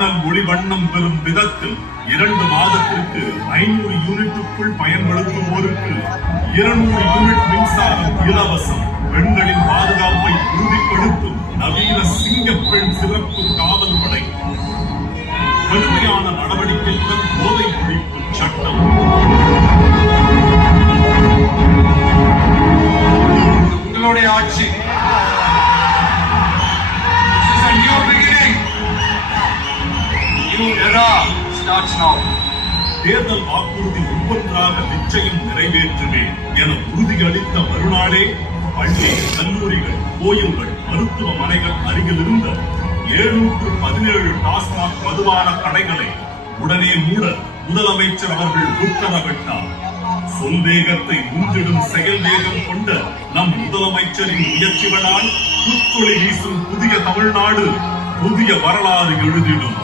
மின்னல் ஒளி வண்ணம் பெறும் விதத்தில் 2 மாதத்திற்கு 500 யூனிட்டுக்குள் பயன்படுத்துவோருக்கு 200 யூனிட் மின்சாரம் இலவசம். பெண்களின் பாதுகாப்பை உறுதிப்படுத்தும் நவீன சிங்கப்பெண் சிறப்பு காவல் படை. கடுமையான நடவடிக்கையுடன் போதை ஒழிப்பு சட்டம். உங்களுடைய ஆட்சி. தேர்தல் வாக்குறுதி ஒவ்வொன்றாக நிச்சயம் நிறைவேற்றுவேன் என உறுதியளித்த மறுநாளே பள்ளி, கல்லூரிகள், கோயில்கள், மருத்துவமனைகள் அருகில் இருந்த 717 டாஸ்மாக் மதுபான கடைகளை உடனே மூட முதலமைச்சர் அவர்கள் உத்தரவிட்டார். சொல் வேகத்தை முந்திடும் செயல் வேகம் கொண்ட நம் முதலமைச்சரின் முயற்சிகளால் புத்தொளி வீசும் புதிய தமிழ்நாடு புதிய வரலாறு எழுதிடும்.